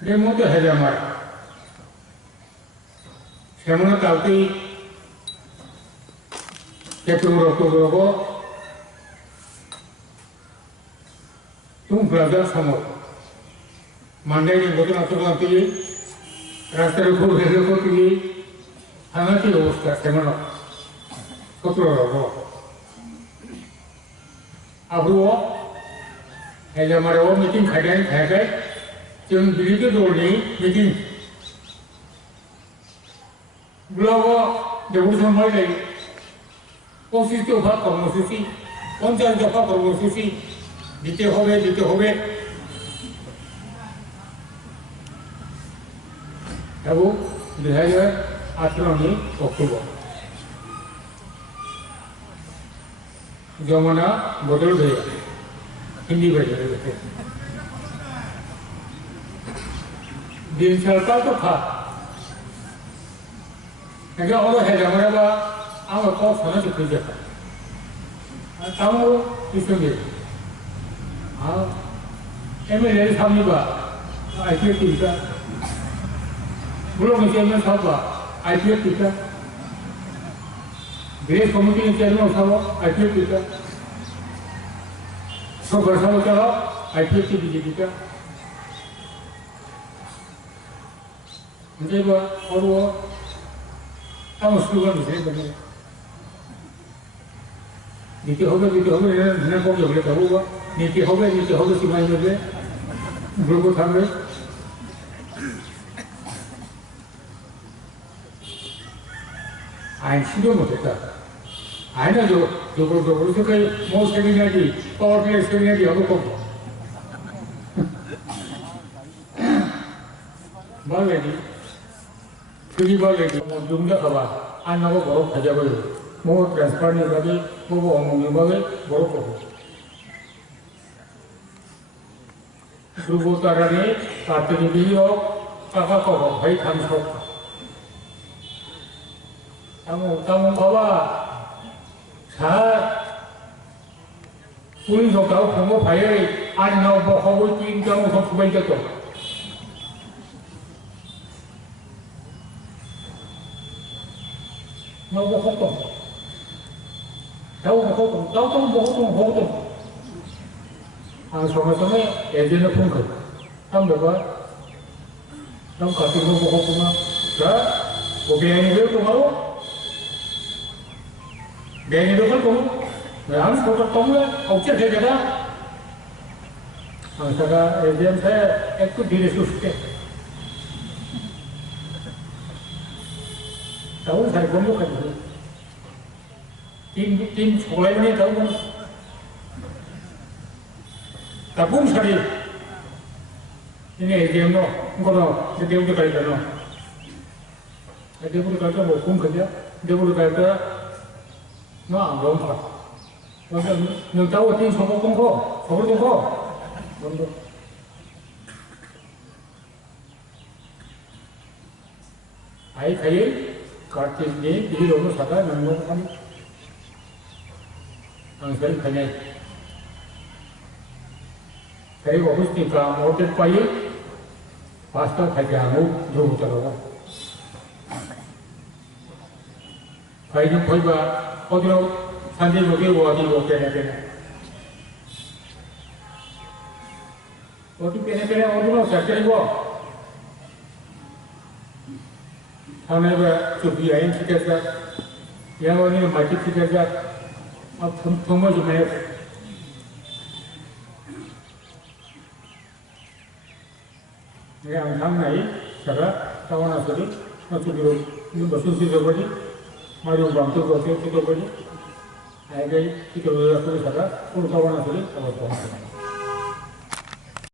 내 모두 해야 말. 세문은 따위 대통으로 또 그러고 좀 그러자 성업. 만나니 모두 나서가 뛰기 라스트를 보내려고 뛰기 하나 뛰고 싶다 세문은 서투러라고. 앞으로 해야 말하고 미팅 가자니 가야 지금 미리도 돌리 미팅 물라고 이제 우리 선발에 오시도 바꿔 놓으시 원자도 바꿔 놓으시 밑에 호배 하고 내가 아트로니 옥토버 जमुना बदल गया हिंदी बदल गए दिन चलता तो था क्या और है जमुना का आम को सोना से खरीद जाता ताऊ इसमें हाँ एमएलए सामने का आईपीएल टीका बुलों में चेयरमैन साहब का आईपीएल टीका विदेश कमेटी के चेयरमैन साहब आईपीएल टीका सब वर्षा होता है आईपीएल की बीजेपी का मुझे वो और वो हम स्कूल में बने नीति होगा ना कौन जो लेता होगा नीति होगा सिपाही में ले ग्रुप उठा ले आइन सीधो मत होता आइना जो तो कई most seminary power play seminary हम को बालेगी क्योंकि बालेगी जुमजा खबा आना को बहुत खजा बल मो ट्रांसफर नहीं बाकी वो अमूल्य बागे बहुत को ग्रुप उतारा ने कार्तिक बियो काका को भाई खान सो तामो बाबा 자, 우리 속다고 공부 봐야 안 나오고 하고 인정을 더 구해줬죠. 나오고 호동. 나오고 호동. 아, som에 예전에 본 거. 한번 좀 같이 보고 호구나. 자, 고개는 왜 동하고? Gaya itu kan kamu, harus kamu objek saja dah. Angsa AGM saya ikut diri susah. Tahu saya gondok kan tim sekolah ini tahu kan. Tabung sari. Ini AGM no, enggak dia udah kaya no. Dia udah kaya hukum kerja, dia udah kaya nó ăn lộn thật, người cháu ở trên số công khô, đúng. Ai thấy cả tiền gì đi đâu nó sạch đó mình muốn ăn, ăn cái này, thấy có cái gì cả một cái quay, pasta thay ra ngủ dù cho nó, phải những phải và 어디로 산지 여기 어디 빼내 어디 빼내 어디로 살자리고 산에가 저기 여행 시켜서 양원이는 맛집 시켜서 통모 좀 해. 내가 항상 나이 제가 타고나 소리 어쩌기로 이거 무슨 시켜버리 마리오 방도 그렇게 시켜버리 아이가 시켜버려 소리 사가 꿀 타고나 소리 잡았고